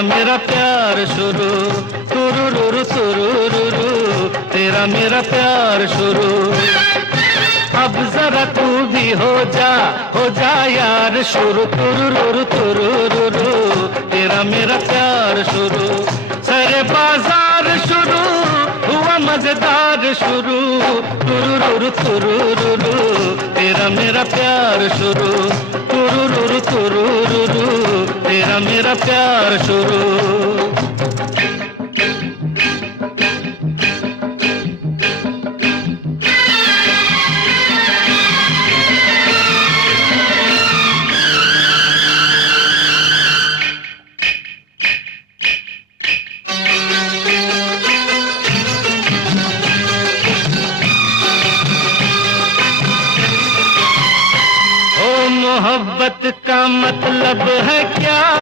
तेरा मेरा प्यार शुरू, तुरुरुरु तुरुरुरु, तेरा मेरा प्यार शुरू। अब जरा तू भी हो जा यार शुरू, तुरुरुरु तुरुरुरु, तेरा मेरा प्यार शुरू। सारे बाजार शुरू हुआ मजेदार शुरू, तुरुरुरु तुरुरुरु, तेरा मेरा प्यार शुरू, तुरुरुरु तुरुरुरु, तेरा मेरा प्यार शुरू। मोहब्बत का मतलब है क्या?